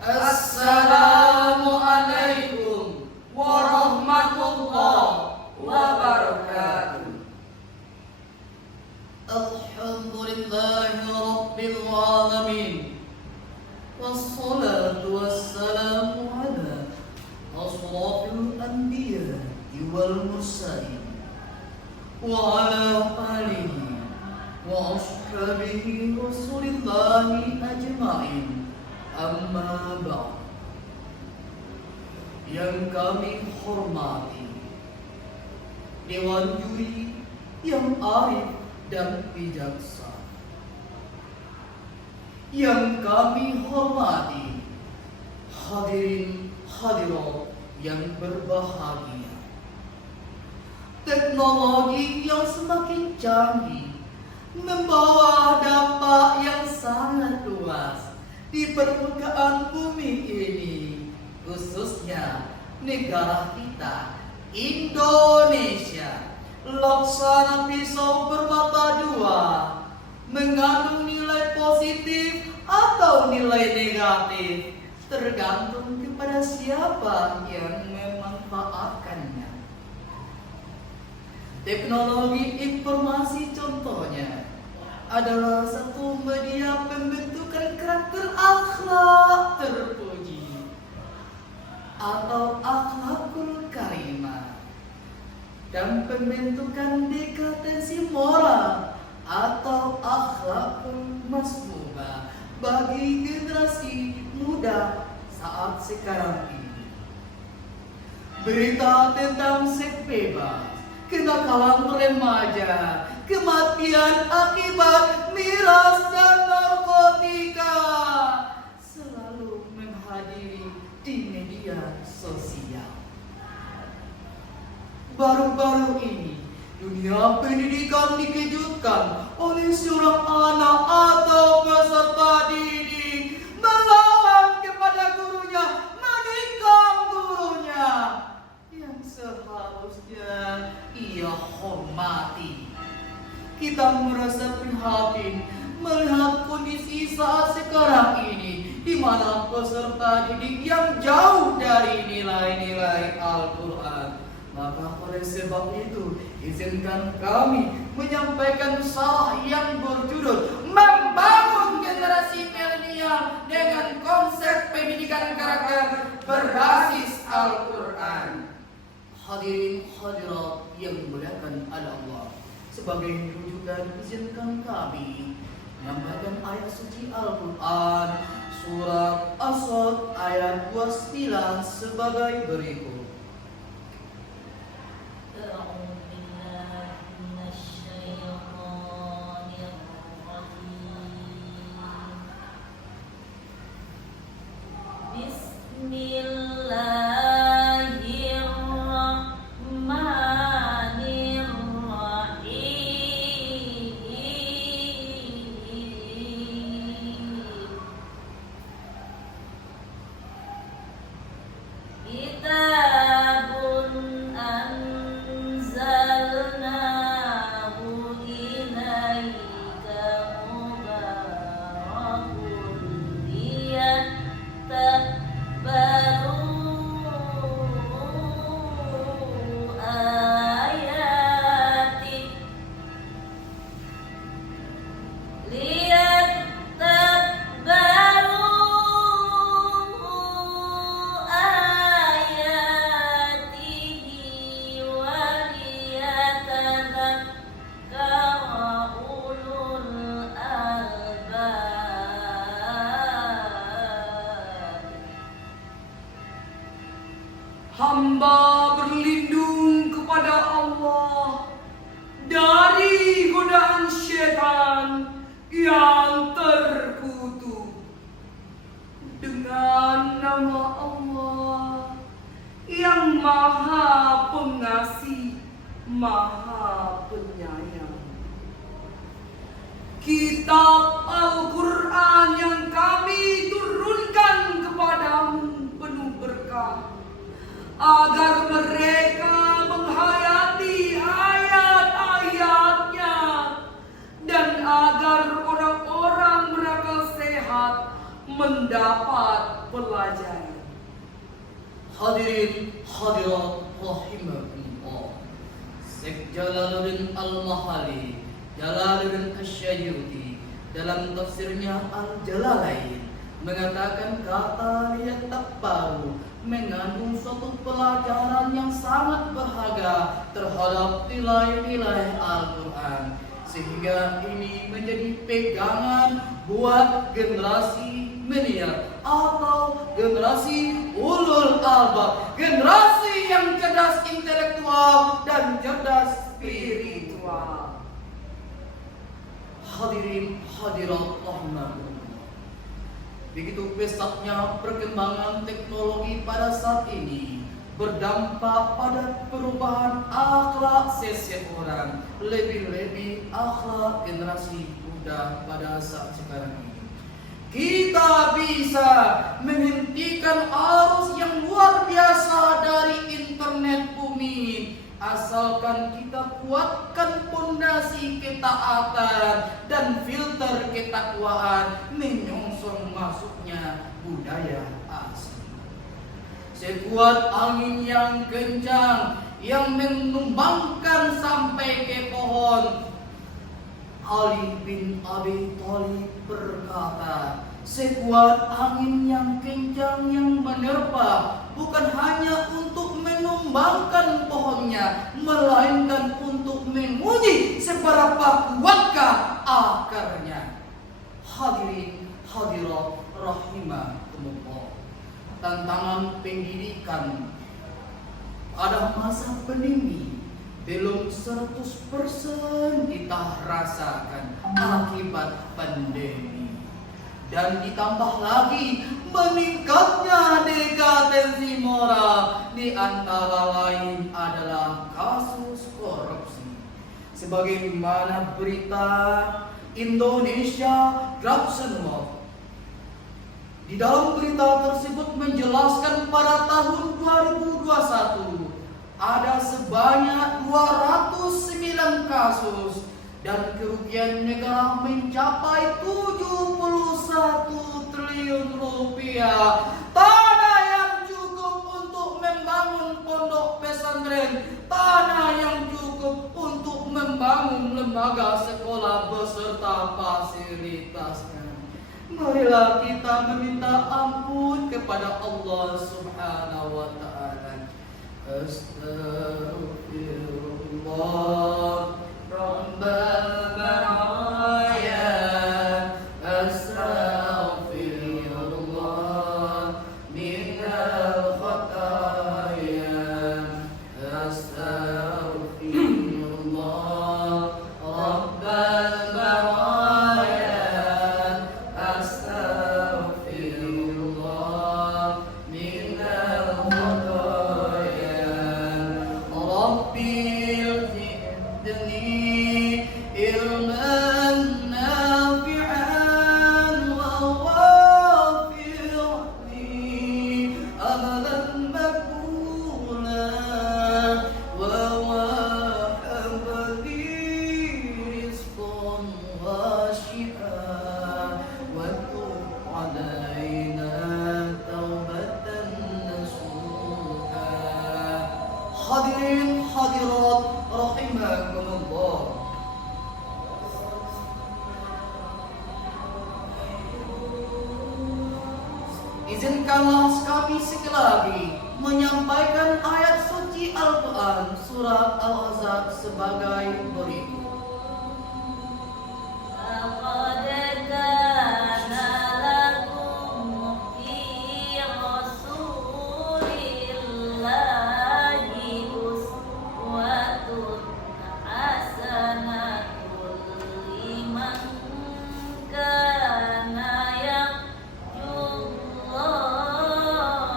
Assalamualaikum warahmatullahi wabarakatuh. Alhamdulillahi rabbil alamin. Wassalatu wassalamu ala ashrafil anbiya wal mursalin wa ala alihi wa ashabihi rasulillahi ajma'in. Amma ba'd. Yang kami hormati Dewan Juri yang arif dan bijaksana, yang kami hormati hadirin hadirat yang berbahagia. Teknologi yang semakin canggih membawa dampak yang sangat luas di permukaan bumi ini, khususnya negara kita, Indonesia. Laksana pisau bermata dua, mengandung nilai positif atau nilai negatif, tergantung kepada siapa yang memanfaatkannya. Teknologi informasi contohnya adalah satu media pembentukan karakter akhlak terpuji atau akhlakul karimah, dan pembentukan dekadensi moral atau akhlakul masmubah bagi generasi muda saat sekarang ini. Berita tentang seks bebas, kenakalan remaja, kematian akibat miras dan narkotika selalu menghadiri di media sosial. Baru-baru ini, dunia pendidikan dikejutkan oleh seorang anak atau peserta didik melawan kepada gurunya, menikam gurunya yang seharusnya ia hormati. Kita merasa prihatin melihat kondisi saat sekarang ini, di mana peserta didik yang jauh dari nilai-nilai Al-Quran. Maka oleh sebab itu, izinkan kami menyampaikan salah yang berjudul Membangun Generasi Milenial dengan Konsep Pendidikan Karakter Berbasis Al-Quran. Hadirin hadirat yang dimuliakan Allah, sebagai rujukan izinkan kami menyampaikan ayat suci Al-Quran surat As-Sad ayat 29 sebagai berikut. Hamba berlindung kepada Allah dari godaan syaitan yang terkutuk dengan nama Allah yang Maha Pengasih, Maha Penyayang. Kitab Al-Quran yang kami turunkan kepadamu penuh berkah, agar mereka menghayati ayat-ayatnya dan agar orang-orang berakal sehat mendapat pelajaran. Hadirin hadirat rahimakumullah. Syekh Jalaluddin Al-Mahali, Jalaluddin Asy-Syuyuti dalam tafsirnya Al-Jalalain mengatakan kata lihat tak baru mengandung suatu pelajaran yang sangat berharga terhadap nilai-nilai Al-Quran, sehingga ini menjadi pegangan buat generasi milenial atau generasi ulul albab, generasi yang cerdas intelektual dan cerdas spiritual. Hadirin hadirat rahimakumullah. Begitu pesatnya perkembangan teknologi pada saat ini berdampak pada perubahan akhlak seseorang, lebih-lebih akhlak generasi muda pada saat sekarang ini. Kita bisa menghentikan arus yang luar biasa dari internet bumi, asalkan kita kuatkan pondasi ketaatan dan filter ketakwaan menyongsong masuknya budaya asing. Sekuat angin yang kencang yang menumbangkan sampai ke pohon, Ali bin Abi Thalib berkata, sekuat angin yang kencang yang menerpa bukan hanya untuk menumbangkan pohonnya, melainkan untuk menguji seberapa kuatkah akarnya. Hadirin hadirat rahimakumullah. Tantangan pendidikan pada masa pandemi belum 100% kita rasakan akibat pandemi. Dan ditambah lagi meningkatnya dekadensi moral, di antara lain adalah kasus korupsi. Sebagaimana berita Indonesia Corruption Watch, di dalam berita tersebut menjelaskan pada tahun 2021 ada sebanyak 209 kasus dan kerugian negara mencapai 71 triliun rupiah. Tanah yang cukup untuk membangun pondok pesantren, tanah yang cukup untuk membangun lembaga sekolah beserta fasilitasnya. Marilah kita meminta ampun kepada Allah Subhanahu wa Ta'ala. Astaghfirullah Rabbal baraya, astaghfirullah minal khataya, astaghfirullah Rabbal baraya, astaghfirullah minal khataya. Rabbil zidni ilman nafi'an wa wafirni amalan makbulan wa wahabli rizqan wasi'an wa tub alaina taubatan nasuha. Hadirin hadirat rahimakumullah. Izinkanlah kami sekali lagi menyampaikan ayat suci Al-Quran surat Al-Ahzab sebagai berikut. لقد كان لكم في رسول الله أسوة حسنة لمن كان يرجو الله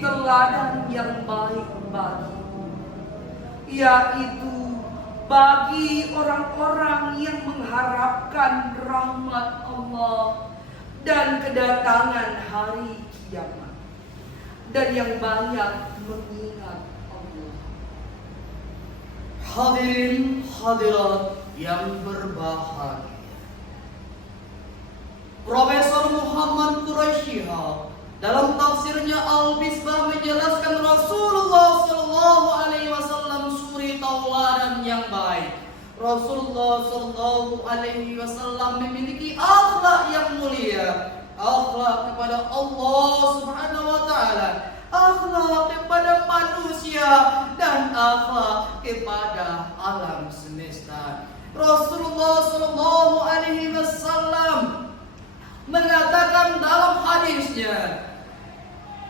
teladan yang baik bagimu, yaitu bagi orang-orang yang mengharapkan rahmat Allah dan kedatangan hari kiamat, dan yang banyak mengingat Allah. Hadirin hadirat yang berbahagia, Profesor Muhammad Quraisyihab dalam tafsirnya Al-Misbah menjelaskan Rasulullah Shallallahu Alaihi Wasallam suri tauladan yang baik. Rasulullah Shallallahu Alaihi Wasallam memiliki akhlak yang mulia, akhlak kepada Allah Subhanahu Wa Taala, akhlak kepada manusia, dan akhlak kepada alam semesta. Rasulullah Shallallahu Alaihi Wasallam mengatakan dalam hadisnya,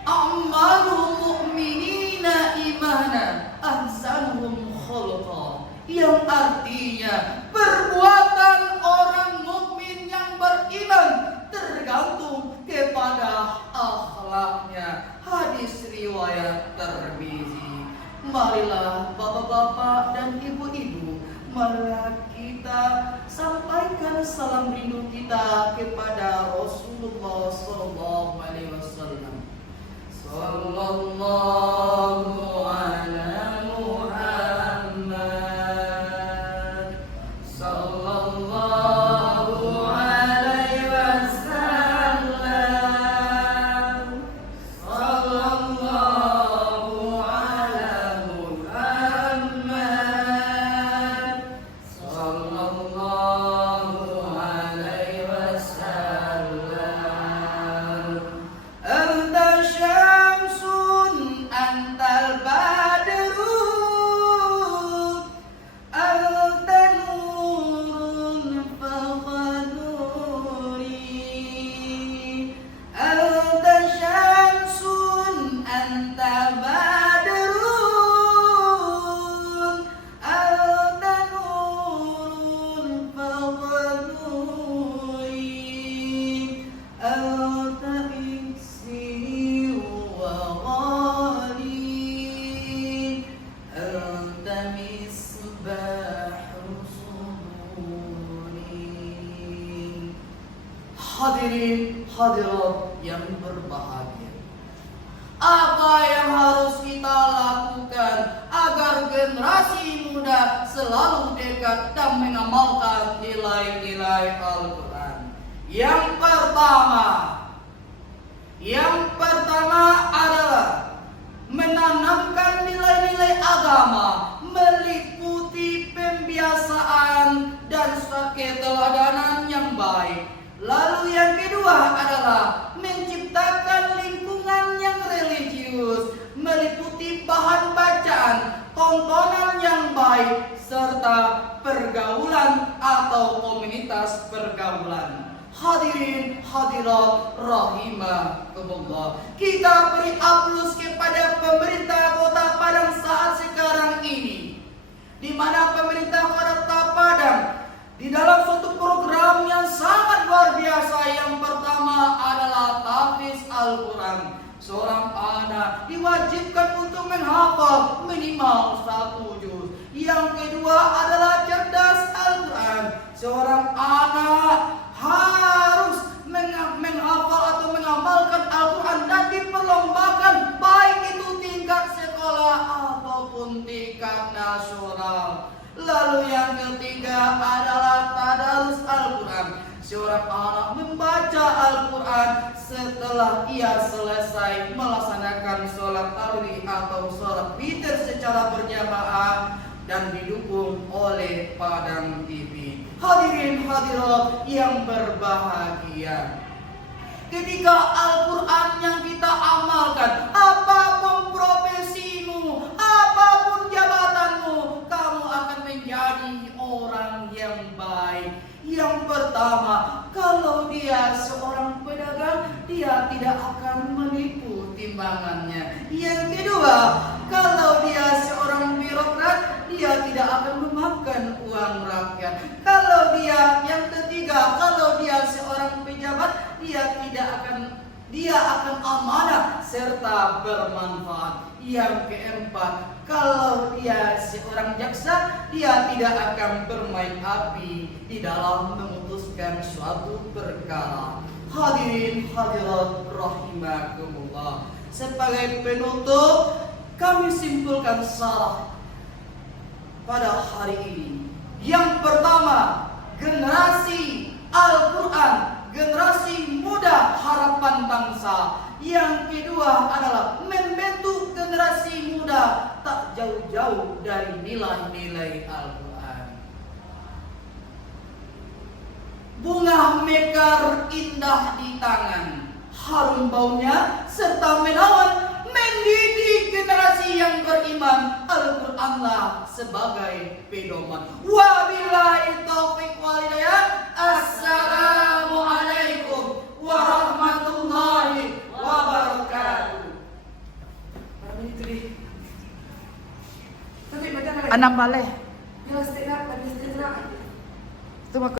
A'malul mu'minina imanan ahsanuhum khuluqa, yang artinya perbuatan orang mukmin yang beriman tergantung kepada akhlaknya. Hadis riwayat Tirmizi. Marilah bapak-bapak dan ibu-ibu, marilah kita sampaikan salam rindu kita kepada Rasulullah Sallallahu Alaihi Wasallam. Sallallahu ala Muhammad, Sallallahu alaihi wasallam, Sallallahu ala Muhammad, Sallallahu alaihi wasallam. Anta syamsun antal badru, anta nurun faqaduri, anta syamsun anta badrun, anta nurun faqaduri, anta iksir wa ghali, anta misbahu suduri. Hadirin hadirat yang berbahagia, apa yang harus kita lakukan agar generasi muda selalu dekat dan mengamalkan nilai-nilai Al-Quran? Yang pertama adalah menanamkan nilai-nilai agama, meliputi pembiasaan dan keteladanan yang baik. Lalu yang kedua adalah menciptakan lingkungan yang religius, meliputi bahan bacaan, tontonan yang baik, serta pergaulan atau komunitas pergaulan. Hadirin hadirat rahimakumullah, kita beri aplaus kepada pemerintah Kota Padang saat sekarang ini, di mana pemerintah Kota Padang di dalam suatu program yang sangat luar biasa. Yang pertama adalah tahfiz Al-Quran. Seorang anak diwajibkan untuk menghafal minimal 1 juz. Yang kedua adalah cerdas Al-Quran. Seorang anak harus menghafal atau mengamalkan Al-Quran dan diperlombakan, baik itu tingkat sekolah ataupun tingkat nasional. Lalu yang ketiga adalah tadarus Al-Quran. Seorang anak membaca Al-Quran setelah ia selesai melaksanakan sholat tarawih atau sholat witir secara berjamaah dan didukung oleh Padang TV. Hadirin hadirat yang berbahagia, ketika Al-Quran yang kita amalkan, apapun profesimu, apapun jabatanmu, kamu akan menjadi orang yang baik. Yang pertama, kalau dia seorang pedagang, dia tidak akan menipu timbangannya. Yang kedua, kalau dia seorang birokrat, dia tidak akan memakan uang rakyat. Yang ketiga, kalau dia seorang pejabat, dia tidak akan dia akan amanah serta bermanfaat. Yang keempat, kalau dia seorang jaksa, dia tidak akan bermain api di dalam memutuskan suatu perkara. Hadirin hadirat rahimakumullah. Sebagai penutup, kami simpulkan salah pada hari ini. Yang pertama, generasi Al-Quran, generasi muda harapan bangsa. Yang kedua adalah membentuk generasi muda tak jauh-jauh dari nilai-nilai Al-Quran. Bunga mekar indah di tangan, harum baunya serta menawan, mendidik generasi yang beriman. Al-Quranlah sebagai pedoman. Wabillahi taufiq wal hidayah. Assalamualaikum warahmatullahi wabarakatuh. Anak balai. Jelas tidak, jelas tidak. Itu